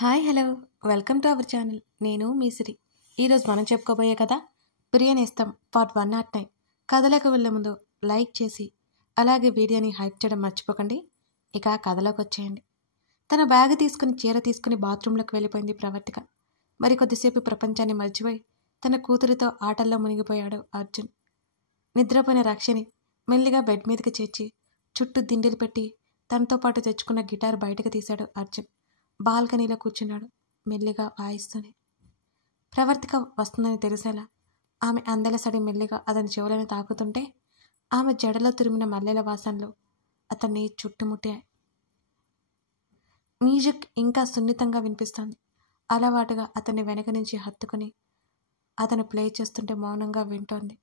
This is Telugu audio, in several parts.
Hi hello welcome to our channel. నేను మీ సిరి. ఈరోజు మనం చెప్పుకోబోయే కథ ప్రియ నేస్తం పార్ట్ 109. కథలోకి వెళ్ళే ముందు లైక్ చేసి అలాగే వీడియోని హైప్ చేయడం మర్చిపోకండి. ఇక కథలోకి వచ్చేయండి. తన బ్యాగ్ తీసుకుని చీర తీసుకుని బాత్రూంలోకి వెళ్ళిపోయింది ప్రవర్తిక. మరి కొద్దిసేపు ప్రపంచాన్ని మర్చిపోయి తన కూతురితో ఆటల్లో మునిగిపోయాడు అర్జున్. నిద్రపోయిన రక్షని మెల్లిగా బెడ్ మీదకి చేర్చి చుట్టూ దిండెలు పెట్టి తనతో పాటు తెచ్చుకున్న గిటార్ బయటకు తీశాడు అర్జున్. బాల్కనీలో కూర్చున్నాడు మెల్లిగా వాయిస్తూనే. ప్రవర్తిక వస్తుందని తెలిసేలా ఆమె అందెల సడి మెల్లిగా అతని చెవులను తాకుతుంటే ఆమె జడలో తురిమిన మల్లెల వాసనలు అతన్ని చుట్టుముట్టాయి. మ్యూజిక్ ఇంకా సున్నితంగా వినిపిస్తోంది. అలవాటుగా అతన్ని వెనక నుంచి హత్తుకుని అతను ప్లే చేస్తుంటే మౌనంగా వింటోంది.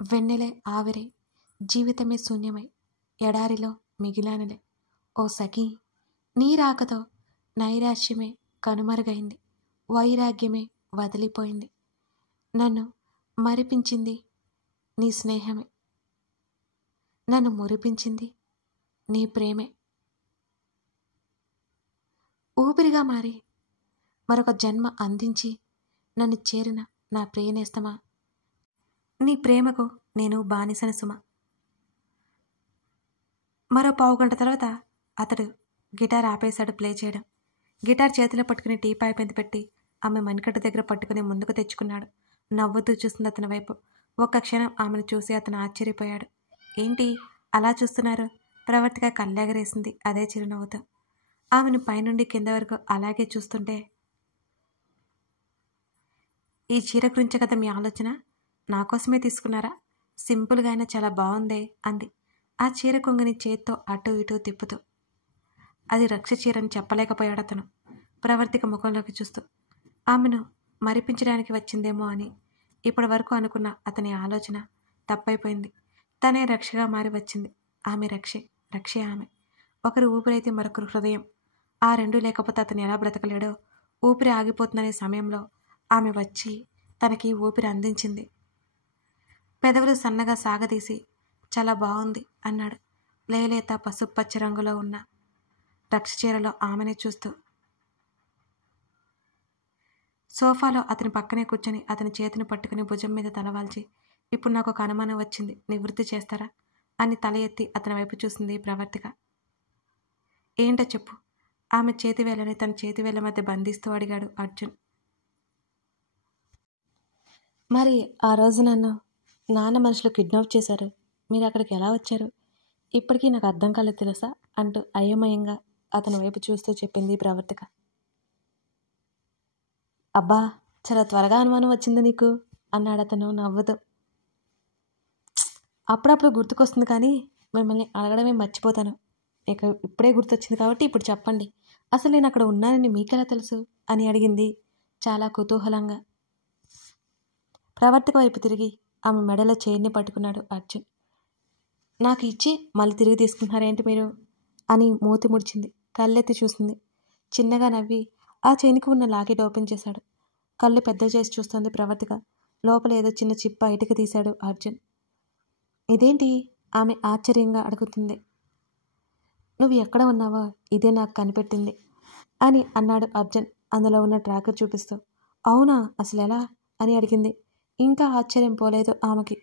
వెన్నెలే ఆవిరై జీవితమే శూన్యమై ఎడారిలో మిగిలానులే ఓ సఖీ, నీ రాకతో నైరాశ్యమే కనుమరుగైంది, వైరాగ్యమే వదిలిపోయింది, నన్ను మరిపించింది నీ స్నేహమే, నన్ను మురిపించింది నీ ప్రేమే. ఊపిరిగా మారి మరొక జన్మ అందించి నన్ను చేరిన నా ప్రియనేస్తమా, నీ ప్రేమకు నేను బానిసన సుమ. మరో పావుగంట తర్వాత అతడు గిటార్ ఆపేశాడు ప్లే చేయడం. గిటార్ చేతిలో పట్టుకుని టీపాయ్ పెంత పెట్టి ఆమె మణికట్టు దగ్గర పట్టుకుని ముందుకు తెచ్చుకున్నాడు. నవ్వుతూ చూస్తుంది అతని వైపు. ఒక్క క్షణం ఆమెను చూసి అతను ఆశ్చర్యపోయాడు. ఏంటి అలా చూస్తున్నారు? ప్రవర్తిక కళ్ళెగరేసింది అదే చిరునవ్వుతో. ఆమెను పైనుండి కింద వరకు అలాగే చూస్తుంటే, ఈ చీర గురించే కదా మీ ఆలోచన? నా కోసమే తీసుకున్నారా? సింపుల్గా అయినా చాలా బాగుందే అంది ఆ చీర కొంగుని చేత్తో అటు ఇటు తిప్పుతూ. అది రక్ష చీరని చెప్పలేకపోయాడు అతను ప్రవర్తిక ముఖంలోకి చూస్తూ. ఆమెను మరిపించడానికి వచ్చిందేమో అని ఇప్పటి వరకు అనుకున్న అతని ఆలోచన తప్పైపోయింది. తనే రక్షగా మారి వచ్చింది. ఆమె రక్షే ఆమె. ఒకరు ఊపిరైతే మరొకరు హృదయం. ఆ రెండు లేకపోతే అతను ఎలా బ్రతకలేడో ఊపిరి ఆగిపోతుందనే సమయంలో ఆమె వచ్చి తనకి ఊపిరి అందించింది. పెదవులు సన్నగా సాగదీసి చాలా బాగుంది అన్నాడు లేలేత పసుపచ్చ రంగులో ఉన్న రక్ష చీరలో ఆమెనే చూస్తూ. సోఫాలో అతని పక్కనే కూర్చొని అతని చేతిని పట్టుకుని భుజం మీద తలవాల్చి, ఇప్పుడు నాకు ఒక అనుమానం వచ్చింది, నివృత్తి చేస్తారా అని తల ఎత్తి అతని వైపు చూసింది ప్రవర్తిక. ఏంటో చెప్పు. ఆమె చేతివేళ్ళని తన చేతివేళ్ల మధ్య బంధిస్తూ అడిగాడు అర్జున్. మరి ఆ రోజు నన్ను నాన్న మనుషులు కిడ్నాప్ చేశారు, మీరు అక్కడికి ఎలా వచ్చారు? ఇప్పటికీ నాకు అర్థం కాలేదు తెలుసా అంటూ అయోమయంగా అతని వైపు చూస్తూ చెప్పింది ప్రవర్తిక. అబ్బా, చాలా త్వరగా అనుమానం వచ్చింది నీకు అన్నాడు అతను నవ్వుతూ. అప్పుడప్పుడు గుర్తుకొస్తుంది కానీ మిమ్మల్ని అడగడమే మర్చిపోతాను. ఇక ఇప్పుడే గుర్తొచ్చింది కాబట్టి ఇప్పుడు చెప్పండి, అసలు నేను అక్కడ ఉన్నానని మీకెలా తెలుసు అని అడిగింది చాలా కుతూహలంగా. ప్రవర్తిక వైపు తిరిగి ఆమె మెడలో చైన్ని పట్టుకున్నాడు అర్జున్. నాకు ఇచ్చి మళ్ళీ తిరిగి తీసుకుంటున్నారేంటి మీరు అని మూతి ముడిచింది. కళ్ళెత్తి చూసింది. చిన్నగా నవ్వి ఆ చైన్కి ఉన్న లాకెట్ ఓపెన్ చేశాడు. కళ్ళు పెద్ద చేసి చూస్తుంది ప్రవర్తిక. లోపల ఏదో చిన్న చిప్ బయటకు తీశాడు అర్జున్. ఇదేంటి? ఆమె ఆశ్చర్యంగా అడుగుతుంది. నువ్వు ఎక్కడ ఉన్నావో ఇదే నాకు కనిపెట్టింది అని అన్నాడు అర్జున్ అందులో ఉన్న ట్రాకర్ చూపిస్తూ. అవునా, అసలు ఎలా అని అడిగింది. ఇంకా ఆశ్చర్యం పోలేదు ఆమెకి.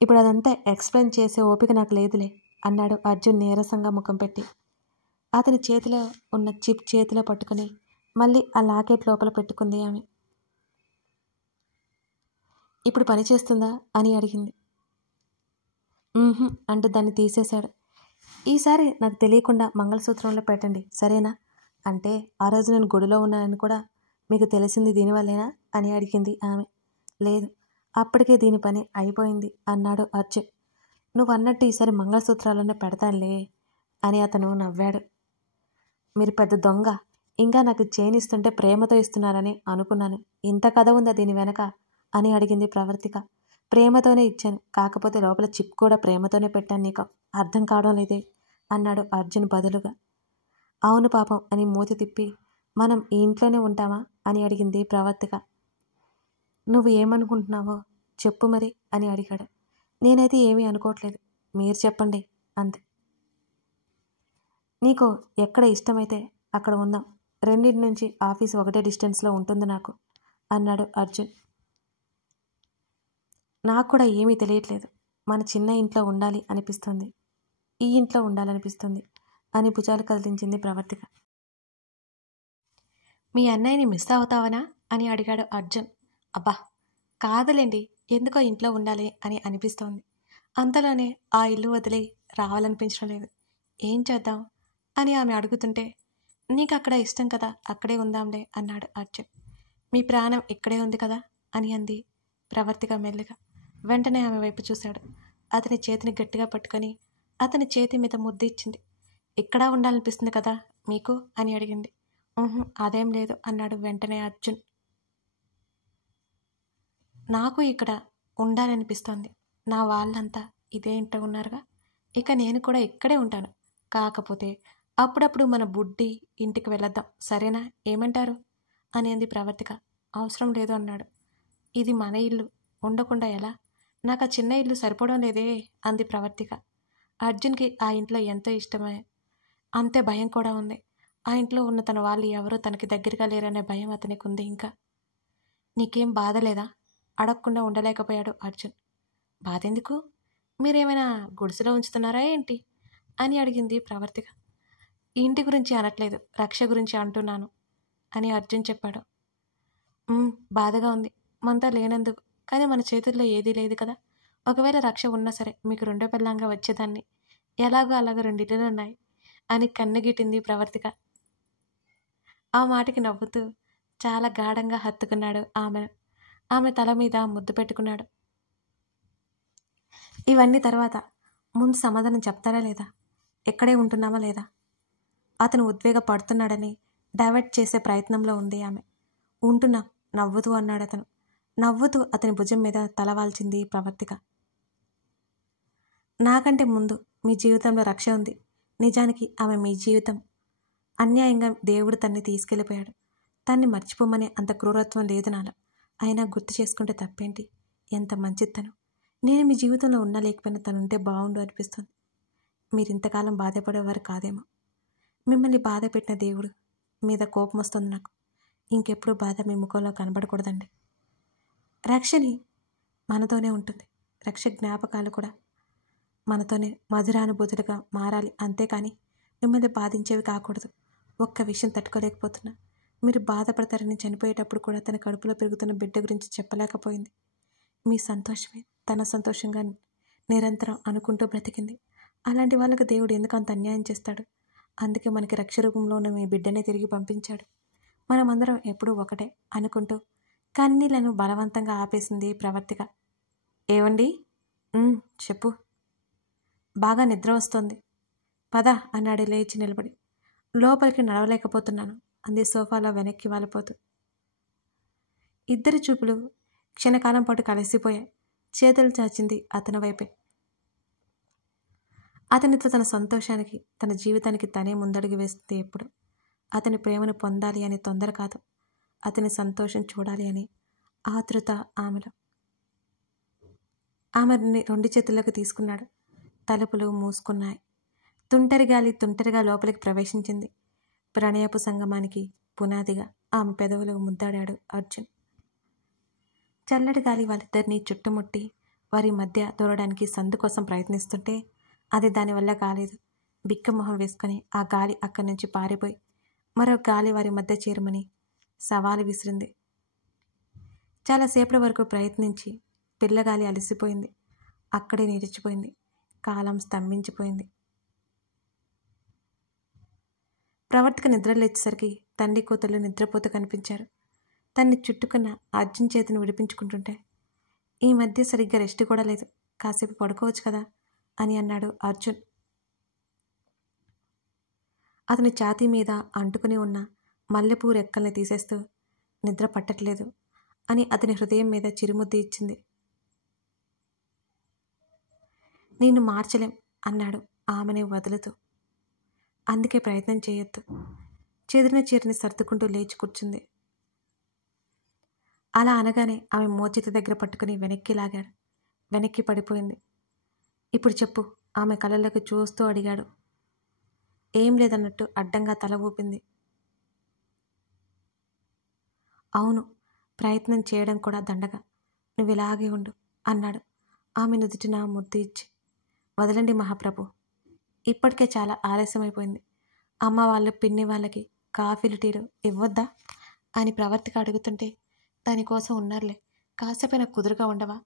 ఇప్పుడు అదంతా ఎక్స్ప్లెయిన్ చేసే ఓపిక నాకు లేదులే అన్నాడు అర్జున్ నీరసంగా ముఖం పెట్టి. అతని చేతిలో ఉన్న చిప్ చేతిలో పట్టుకుని మళ్ళీ ఆ లాకెట్ లోపల పెట్టుకుంది ఆమె. ఇప్పుడు పని చేస్తుందా అని అడిగింది. అంటూ దాన్ని తీసేశాడు. ఈసారి నాకు తెలియకుండా మంగళసూత్రంలో పెట్టండి సరేనా? అంటే ఆ రోజు నేను గుడిలో ఉన్నానని కూడా మీకు తెలిసింది దీనివల్లేనా అని అడిగింది ఆమె. లేదు, అప్పటికే దీని పని అయిపోయింది అన్నాడు అర్జున్. నువ్వు అన్నట్టు ఈసారి మంగళసూత్రాలనే పెడతానులే అని అతను నవ్వాడు. మీరు పెద్ద దొంగ, ఇంకా నాకు చైన్ ఇస్తుంటే ప్రేమతో ఇస్తున్నారని అనుకున్నాను. ఇంత కథ ఉందా దీని వెనక అని అడిగింది ప్రవర్తిక. ప్రేమతోనే ఇచ్చాను, కాకపోతే లోపల చిప్ కూడా ప్రేమతోనే పెట్టాను, నీకు అర్థం కావడం లేదే అన్నాడు అర్జున్ బదులుగా. అవును పాపం అని మూతి తిప్పి మనం ఈ ఇంట్లోనే ఉంటామా అని అడిగింది ప్రవర్తిక. నువ్వు ఏమనుకుంటున్నావో చెప్పు మరి అని అడిగాడు. నేనైతే ఏమీ అనుకోవట్లేదు, మీరు చెప్పండి అంతే. నీకు ఎక్కడ ఇష్టమైతే అక్కడ ఉందాం. రెండింటి నుంచి ఆఫీస్ ఒకటే డిస్టెన్స్లో ఉంటుంది నాకు అన్నాడు అర్జున్. నాకు కూడా ఏమీ తెలియట్లేదు. మన చిన్న ఇంట్లో ఉండాలి అనిపిస్తుంది, ఈ ఇంట్లో ఉండాలనిపిస్తుంది అని భుజాలు కదిలించింది ప్రవర్తిక. మీ అన్నయ్యని మిస్ అవుతావనా అని అడిగాడు అర్జున్. అబ్బా కాదులేండి, ఎందుకో ఇంట్లో ఉండాలి అని అనిపిస్తోంది. అంతలోనే ఆ ఇల్లు వదిలి రావాలనిపించడం లేదు. ఏం చేద్దాం అని ఆమె అడుగుతుంటే, నీకు అక్కడ ఇష్టం కదా, అక్కడే ఉందాంలే అన్నాడు అర్జున్. మీ ప్రాణం ఇక్కడే ఉంది కదా అని అంది ప్రవర్తిక మెల్లిగా. వెంటనే ఆమె వైపు చూశాడు. అతని చేతిని గట్టిగా పట్టుకొని అతని చేతి మీద ముద్దు ఇచ్చింది. ఇక్కడ ఉండాలనిపిస్తుంది కదా మీకు అని అడిగింది. అదేం లేదు అన్నాడు వెంటనే అర్జున్. నాకు ఇక్కడ ఉండాలనిపిస్తోంది. నా వాళ్ళంతా ఇదే ఇంట్లో ఉన్నారుగా, ఇక నేను కూడా ఇక్కడే ఉంటాను. కాకపోతే అప్పుడప్పుడు మన బుడ్డి ఇంటికి వెళ్ళొద్దాం, సరేనా, ఏమంటారు అని అంది ప్రవర్తిక. అవసరం లేదు అన్నాడు. ఇది మన ఇల్లు, ఉండకుండా ఎలా? నాకు ఆ చిన్న ఇల్లు సరిపోవడం లేదే అంది ప్రవర్తిక. అర్జున్కి ఆ ఇంట్లో ఎంతో ఇష్టమే, అంతే భయం కూడా ఉంది. ఆ ఇంట్లో ఉన్న తన వాళ్ళు ఎవరో తనకి దగ్గరగా లేరనే భయం అతనికి ఉంది. ఇంకా నీకేం బాధ లేదా? అడగకుండా ఉండలేకపోయాడు అర్జున్. బాధెందుకు? మీరేమైనా గుడిసెలో ఉంచుతున్నారా ఏంటి అని అడిగింది ప్రవర్తిక. ఈ ఇంటి గురించి అనట్లేదు, రక్ష గురించి అంటున్నాను అని అర్జున్ చెప్పాడు. బాధగా ఉంది మనతో లేనందుకు, కానీ మన చేతుల్లో ఏదీ లేదు కదా. ఒకవేళ రక్ష ఉన్నా సరే మీకు రెండో పెళ్ళంగా వచ్చేదాన్ని. ఎలాగో అలాగో 2 ఇళ్ళు ఉన్నాయి అని కన్నగిట్టింది ప్రవర్తిక. ఆ మాటకి నవ్వుతూ చాలా గాఢంగా హత్తుకున్నాడు ఆమెను. ఆమె తల మీద ముద్దు పెట్టుకున్నాడు. ఇవన్నీ తర్వాత ముందు సమాధానం చెప్తారా లేదా? ఎక్కడే ఉంటున్నామా లేదా? అతను ఉద్వేగపడుతున్నాడని డైవర్ట్ చేసే ప్రయత్నంలో ఉంది ఆమె. ఉంటున్నాం నవ్వుతూ అన్నాడు అతను. నవ్వుతూ అతని భుజం మీద తలవాల్చింది ప్రవర్తిక. నాకంటే ముందు మీ జీవితంలో రక్ష ఉంది. నిజానికి ఆమె మీ జీవితం. అన్యాయంగా దేవుడు తన్ని తీసుకెళ్ళిపోయాడు. తన్ని మర్చిపోమని అంత క్రూరత్వం లేదు నాలో. అయినా గుర్తు చేసుకుంటే తప్పేంటి? ఎంత మంచిది తను. నేను మీ జీవితంలో ఉన్నా లేకపోయినా తనుంటే బాగుండు అనిపిస్తుంది. మీరు ఇంతకాలం బాధపడేవారు కాదేమో. మిమ్మల్ని బాధ పెట్టిన దేవుడు మీద కోపం వస్తుంది నాకు. ఇంకెప్పుడు బాధ మీ ముఖంలో కనబడకూడదండి. రక్షని మనతోనే ఉంటుంది. రక్ష జ్ఞాపకాలు కూడా మనతోనే మధురానుభూతులుగా మారాలి, అంతేకాని మిమ్మల్ని బాధించేవి కాకూడదు. ఒక్క విషయం తట్టుకోలేకపోతున్నా. మీరు బాధపడతారని చనిపోయేటప్పుడు కూడా తన కడుపులో పెరుగుతున్న బిడ్డ గురించి చెప్పలేకపోయింది. మీ సంతోషమే తన సంతోషంగా నిరంతరం అనుకుంటూ బ్రతికింది. అలాంటి వాళ్ళకు దేవుడు ఎందుకు అంత అన్యాయం చేస్తాడు? అందుకే మనకి రక్ష రూపంలో ఉన్న మీ బిడ్డనే తిరిగి పంపించాడు. మనమందరం ఎప్పుడూ ఒకటే అనుకుంటూ కన్నీళ్లను బలవంతంగా ఆపేసింది ప్రవర్తిక. ఏవండి? చెప్పు. బాగా నిద్ర వస్తోంది. పద అన్నాడు లేచి నిలబడి. లోపలికి నడవలేకపోతున్నాను అంది సోఫాలో వెనక్కి వాలిపోతూ. ఇద్దరి చూపులు క్షణకాలం పాటు కలిసిపోయాయి. చేతులు చాచింది అతని వైపే. అతనితో తన సంతోషానికి, తన జీవితానికి తనే ముందడుగు వేస్తుంది ఎప్పుడు. అతని ప్రేమను పొందాలి అని తొందర కాదు, అతని సంతోషం చూడాలి అని ఆతృత ఆమెలో. ఆమెని 2 చేతుల్లోకి తీసుకున్నాడు. తలుపులు మూసుకున్నాయి. తుంటరి గాలి తుంటరిగా లోపలికి ప్రవేశించింది. ప్రణయపు సంగమానికి పునాదిగా ఆమె పెదవులు ముద్దాడాడు అర్జున్. చల్లటి గాలి వాళ్ళిద్దరినీ చుట్టుముట్టి వారి మధ్య దూరడానికి సందు కోసం ప్రయత్నిస్తుంటే అది దానివల్ల కాలేదు. బిక్కమొహం వేసుకొని ఆ గాలి అక్కడి నుంచి పారిపోయి మరో గాలి వారి మధ్య చేరమని సవాలు విసిరింది. చాలాసేపటి వరకు ప్రయత్నించి పిల్లగాలి అలసిపోయింది. అక్కడే నిలిచిపోయింది. కాలం స్తంభించిపోయింది. ప్రవర్తిక నిద్రలేచేసరికి తండ్రి కూతుళ్ళు నిద్రపోతూ కనిపించారు. తన్ని చుట్టుకున్న అర్జున్ చేతిని విడిపించుకుంటుంటే, ఈ మధ్య సరిగ్గా రెస్ట్ కూడా లేదు, కాసేపు పడుకోవచ్చు కదా అని అన్నాడు అర్జున్. అతని ఛాతీ మీద అంటుకుని ఉన్న మల్లెపూ రెక్కల్ని తీసేస్తూ, నిద్ర పట్టట్లేదు అని అతని హృదయం మీద చిరుముద్దు ఇచ్చింది. నిన్ను మార్చలేం అన్నాడు ఆమెని వదులుతూ. అందుకే ప్రయత్నం చేయొద్దు. చెదిరిన చీరని సర్దుకుంటూ లేచి కూర్చుంది. అలా అనగానే ఆమె మోచేతి దగ్గర పట్టుకుని వెనక్కి లాగాడు. వెనక్కి పడిపోయింది. ఇప్పుడు చెప్పు ఆమె కళ్ళలోకి చూస్తూ అడిగాడు. ఏం లేదన్నట్టు అడ్డంగా తల ఊపింది. అవును, ప్రయత్నం చేయడం కూడా దండగ. నువ్వు ఇలాగే ఉండు అన్నాడు ఆమె నుదుటిన ముద్దు ఇచ్చి. వదలండి మహాప్రభు, ఇప్పటికే చాలా ఆలస్యమైపోయింది. అమ్మ వాళ్ళు పిన్ని వాళ్ళకి కాఫీలు టీలు ఇవ్వొద్దా అని ప్రవర్తిక అడుగుతుంటే, దానికోసం ఉన్నారులే, కాసేపైనా కుదురుగా ఉండవా,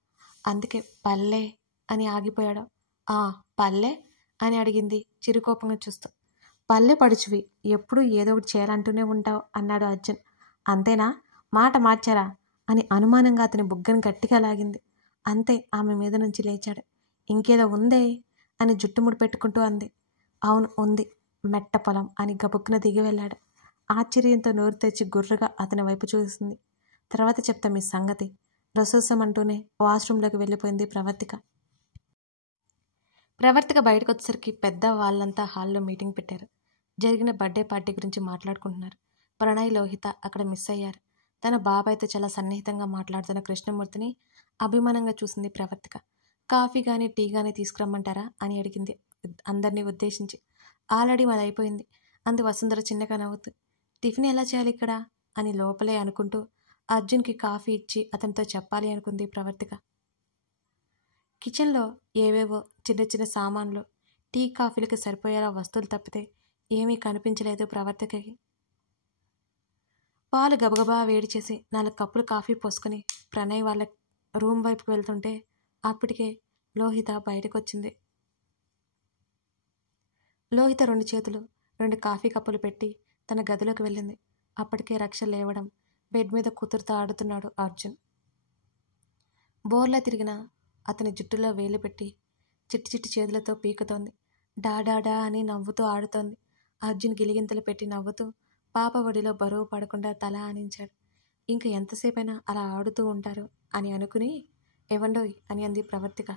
అందుకే పల్లె అని ఆగిపోయాడు. ఆ పల్లె అని అడిగింది చిరుకోపంగా చూస్తూ. పల్లె పడుచువి, ఎప్పుడూ ఏదో ఒకటి చేయాలంటూనే ఉంటావు అన్నాడు అర్జున్. అంతేనా, మాట మార్చారా అని అనుమానంగా అతని బుగ్గను గట్టిగా లాగింది. అంతే, ఆమె మీద నుంచి లేచాడు. ఇంకేదో ఉందే అని జుట్టుముడి పెట్టుకుంటూ అంది. అవును ఉంది, మెట్ట పొలం అని గబుక్కున దిగి వెళ్ళాడు. ఆశ్చర్యంతో నోరు తెచ్చి గుర్రగా అతని వైపు చూసింది. తర్వాత చెప్తా మీ సంగతి, రసోసమంటూనే వాష్రూమ్లోకి వెళ్ళిపోయింది ప్రవర్తిక. బయటకు వచ్చేసరికి పెద్ద వాళ్ళంతా హాల్లో మీటింగ్ పెట్టారు. జరిగిన బర్త్డే పార్టీ గురించి మాట్లాడుకుంటున్నారు. ప్రణయ్, లోహిత అక్కడ మిస్ అయ్యారు. తన బాబాయ్తో చాలా సన్నిహితంగా మాట్లాడుతున్న కృష్ణమూర్తిని అభిమానంగా చూసింది ప్రవర్తిక. కాఫీ కానీ టీ కానీ తీసుకురమ్మంటారా అని అడిగింది అందరినీ ఉద్దేశించి. ఆల్రెడీ మాది అయిపోయింది అంది వసుంధర చిన్నగా నవ్వుతూ. టిఫిన్ ఎలా చేయాలి ఇక్కడ అని లోపలే అనుకుంటూ అర్జున్కి కాఫీ ఇచ్చి అతనితో చెప్పాలి అనుకుంది ప్రవర్తిక. కిచెన్లో ఏవేవో చిన్న చిన్న సామాన్లు, టీ కాఫీలకి సరిపోయేలా వస్తువులు తప్పితే ఏమీ కనిపించలేదు ప్రవర్తికకి. పాలు గబగబా వేడి చేసి 4 కప్పులు కాఫీ పోసుకొని ప్రణయ్ వాళ్ళ రూమ్ వైపుకి వెళ్తుంటే అప్పటికే లోహిత బయటకు వచ్చింది. లోహిత 2 చేతులు 2 కాఫీ కప్పులు పెట్టి తన గదిలోకి వెళ్ళింది. అప్పటికే రక్ష లేవడం, బెడ్ మీద కూతురుతో ఆడుతున్నాడు అర్జున్. బోర్లా తిరిగిన అతని జుట్టులో వేలు పెట్టి చిట్టి చిట్టి చేతులతో పీకుతోంది. డాడాడా అని నవ్వుతూ ఆడుతోంది. అర్జున్ గిలిగింతలు పెట్టి నవ్వుతూ పాప ఒడిలో బరువు పడకుండా తల ఆనించాడు. ఇంక ఎంతసేపైనా అలా ఆడుతూ ఉంటారు అని అనుకుని ఎవండోయ్ అని అంది ప్రవర్తిక.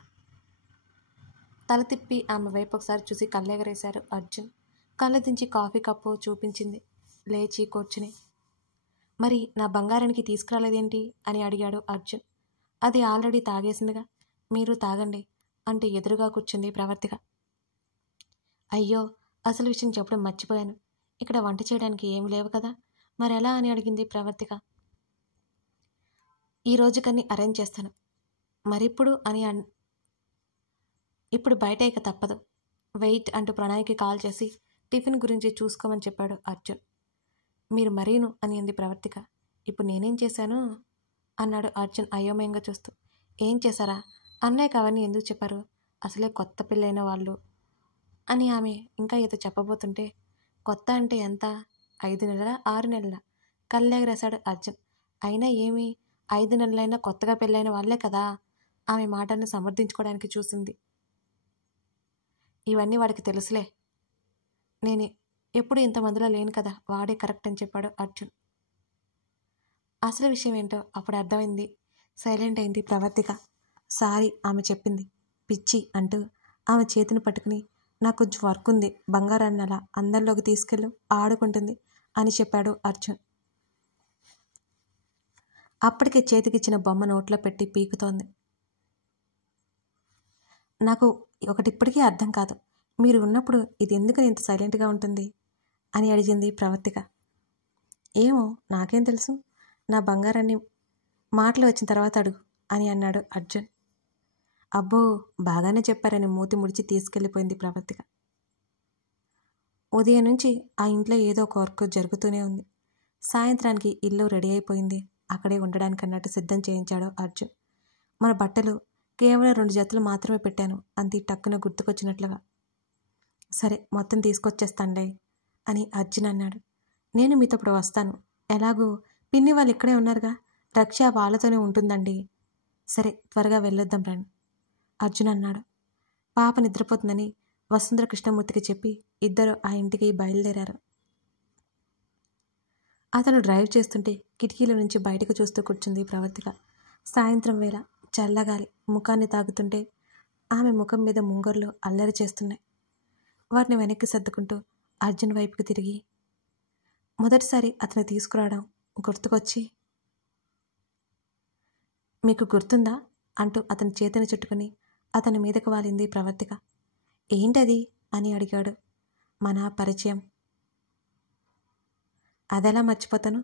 తల తిప్పి ఆమె వైపు ఒకసారి చూసి కళ్ళెగరేశారు అర్జున్. కళ్ళు దించి కాఫీ కప్పు చూపించింది. లేచి కూర్చుని, మరి నా బంగారానికి తీసుకురాలేదేంటి అని అడిగాడు అర్జున్. అది ఆల్రెడీ తాగేసిందిగా, మీరు తాగండి అంటూ ఎదురుగా కూర్చుంది ప్రవర్తిక. అయ్యో, అసలు విషయం చెప్పడం మర్చిపోయాను, ఇక్కడ వంట చేయడానికి ఏమి లేవు కదా, మరి ఎలా అని అడిగింది ప్రవర్తిక. ఈ రోజుకన్నీ అరేంజ్ చేస్తాను, మరిప్పుడు అని ఇప్పుడు బయట ఇక తప్పదు, వెయిట్ అంటూ ప్రణయ్కి కాల్ చేసి టిఫిన్ గురించి చూసుకోమని చెప్పాడు అర్జున్. మీరు మరీను అని అంది ప్రవర్తిక. ఇప్పుడు నేనేం చేశాను అన్నాడు అర్జున్ అయోమయంగా చూస్తూ. ఏం చేశారా, అన్నయ్యకి అవన్నీ ఎందుకు చెప్పారు, అసలే కొత్త పెళ్ళైన వాళ్ళు అని ఆమె ఇంకా ఏదో చెప్పబోతుంటే, కొత్త అంటే ఎంత, 5 నెలల 6 నెలల కళ్ళెగరేశాడు అర్జున్. అయినా ఏమి, 5 నెలలైనా కొత్తగా పెళ్ళైన వాళ్ళే కదా. ఆమె మాటను సమర్థించుకోవడానికి చూసింది. ఇవన్నీ వాడికి తెలుసులే, నేను ఎప్పుడు ఇంతమందిలో లేను కదా, వాడే కరెక్ట్ అని చెప్పాడు అర్జున్. అసలు విషయం ఏంటో అప్పుడు అర్థమైంది. సైలెంట్ అయింది ప్రవర్తిక. సారీ ఆమె చెప్పింది, పిచ్చి అంటూ ఆమె చేతిని పట్టుకుని, నాకు కొంచెం వర్క్ ఉంది, బంగారాన్ని అలా అందరిలోకి తీసుకెళ్ళు, ఆడుకుంటుంది అని చెప్పాడు అర్జున్. అప్పటికే చేతికిచ్చిన బొమ్మ నోట్లో పెట్టి పీకుతోంది. నాకు ఒకటిప్పటికీ అర్థం కాదు, మీరు ఉన్నప్పుడు ఇది ఎందుకని ఇంత సైలెంట్గా ఉంటుంది అని అడిగింది ప్రవర్తిక. ఏమో నాకేం తెలుసు, నా బంగారాన్ని మాటలు వచ్చిన తర్వాత అడుగు అని అన్నాడు అర్జున్. అబ్బో, బాగానే చెప్పారని మూతి ముడిచి తీసుకెళ్ళిపోయింది ప్రవర్తిక. ఉదయం నుంచి ఆ ఇంట్లో ఏదో ఒక వర్క్ జరుగుతూనే ఉంది. సాయంత్రానికి ఇల్లు రెడీ అయిపోయింది, అక్కడే ఉండడానికి అన్నట్టు సిద్ధం చేయించాడు అర్జున్. మన బట్టలు కేవలం 2 జతలు మాత్రమే పెట్టాను అంది టక్కున గుర్తుకొచ్చినట్లుగా. సరే మొత్తం తీసుకొచ్చేస్తాండే అని అర్జున్ అన్నాడు. నేను మీతో ఇప్పుడు వస్తాను, ఎలాగూ పిన్ని వాళ్ళు ఇక్కడే ఉన్నారుగా, రక్ష వాళ్ళతోనే ఉంటుందండి. సరే త్వరగా వెళ్ళొద్దాం రండి అర్జున్ అన్నాడు. పాప నిద్రపోతుందని వసుంధర కృష్ణమూర్తికి చెప్పి ఇద్దరు ఆ ఇంటికి బయలుదేరారు. అతను డ్రైవ్ చేస్తుంటే కిటికీల నుంచి బయటకు చూస్తూ కూర్చుంది ప్రవర్తిక. సాయంత్రం వేళ చల్లగాలి ముఖాన్ని తాగుతుంటే ఆమె ముఖం మీద ముంగర్లు అల్లరి చేస్తున్నాయి. వాటిని వెనక్కి సర్దుకుంటూ అర్జున్ వైపుకి తిరిగి, మొదటిసారి అతను తీసుకురావడం గుర్తుకొచ్చి, మీకు గుర్తుందా అంటూ అతని చేతిని చుట్టుకుని అతని మీదకు వాలింది ప్రవర్తిక. ఏంటది అని అడిగాడు. మన పరిచయం. అదెలా మర్చిపోతాను?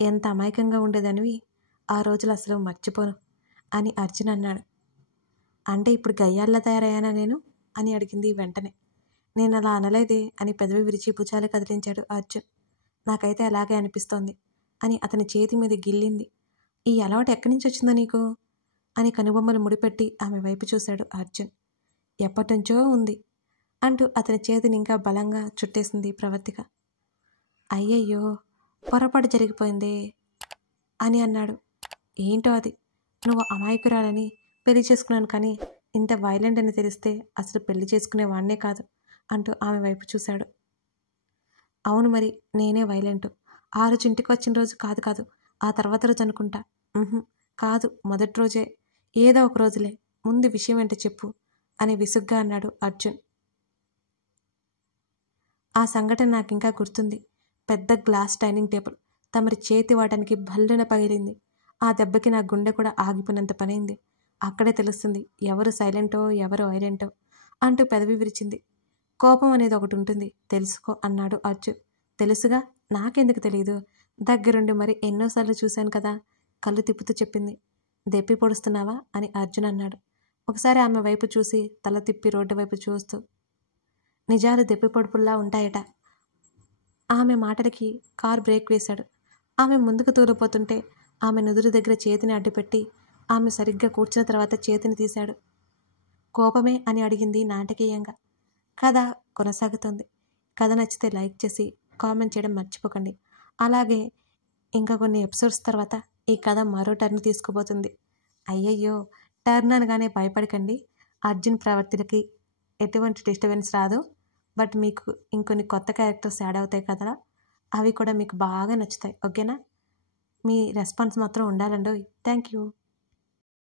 ఎంత అమాయకంగా ఉండేదనివి, ఆ రోజులు అసలు మర్చిపోను అని అర్జున్ అన్నాడు. అంటే ఇప్పుడు గయ్యాల్లా తయారయ్యానా నేను అని అడిగింది వెంటనే. నేను అలా అనలేదే అని పెదవి విరిచి భుజాలు కదిలించాడు అర్జున్. నాకైతే అలాగే అనిపిస్తోంది అని అతని చేతి మీద గిల్లింది. ఈ అలవాటు ఎక్కడి నుంచి వచ్చిందో నీకు అని కనుబొమ్మలు ముడిపెట్టి ఆమె వైపు చూశాడు అర్జున్. ఎప్పటినుంచో ఉంది అంటూ అతని చేతిని ఇంకా బలంగా చుట్టేసింది ప్రవర్తిక. అయ్యయ్యో, పొరపాటు జరిగిపోయిందే అని అన్నాడు. ఏంటో అది, నువ్వు అమాయకురాలని పెళ్లి చేసుకున్నాను, కానీ ఇంత వైలెంట్ అని తెలిస్తే అసలు పెళ్లి చేసుకునేవాడినే కాదు అంటూ ఆమె వైపు చూశాడు. అవును మరి, నేనే వైలెంటు. ఆ రోజు ఇంటికి వచ్చిన రోజు కాదు, ఆ తర్వాత రోజు అనుకుంటా. కాదు, మొదటి రోజే. ఏదో ఒక రోజులే, ముందు విషయం ఏంటో చెప్పు అని విసుగ్గా అన్నాడు అర్జున్. ఆ సంఘటన నాకింకా గుర్తుంది. పెద్ద గ్లాస్ డైనింగ్ టేబుల్ తమరి చేతి వాటానికి భల్లున పగిలింది. ఆ దెబ్బకి నా గుండె కూడా ఆగిపోయినంత పనైంది. అక్కడే తెలుస్తుంది ఎవరు సైలెంటో ఎవరు వైలెంటో అంటూ పెదవి విరిచింది. కోపం అనేది ఒకటి ఉంటుంది, తెలుసుకో అన్నాడు అర్జున్. తెలుసుగా, నాకెందుకు తెలియదు, దగ్గరుండి మరి ఎన్నోసార్లు చూశాను కదా, కళ్ళు తిప్పుతూ చెప్పింది. దెప్పి పొడుస్తున్నావా అని అర్జున్ అన్నాడు. ఒకసారి ఆమె వైపు చూసి తల తిప్పి రోడ్డు వైపు చూస్తూ, నిజాలు దెప్పి పొడుపుల్లా ఉంటాయట. ఆమె మాటలకి కారు బ్రేక్ వేశాడు. ఆమె ముందుకు తూలిపోతుంటే ఆమె నుదురు దగ్గర చేతిని అడ్డుపెట్టి ఆమె సరిగ్గా కూర్చున్న తర్వాత చేతిని తీశాడు. కోపమే అని అడిగింది నాటకీయంగా. కథ కొనసాగుతుంది. కథ నచ్చితే లైక్ చేసి కామెంట్ చేయడం మర్చిపోకండి. అలాగే ఇంకా కొన్ని ఎపిసోడ్స్ తర్వాత ఈ కథ మరో టర్న్ తీసుకోబోతుంది. అయ్యయ్యో, టర్న్ అనగానే భయపడకండి. అర్జున్ ప్రవర్తనకి ఎటువంటి డిస్టర్బెన్స్ రాదు. బట్ మీకు ఇంకొన్ని కొత్త క్యారెక్టర్స్ యాడ్ అవుతాయి కదా, అవి కూడా మీకు బాగా నచ్చుతాయి. ఓకేనా? మీ రెస్పాన్స్ మాత్రం ఉండాలండి. Thank you.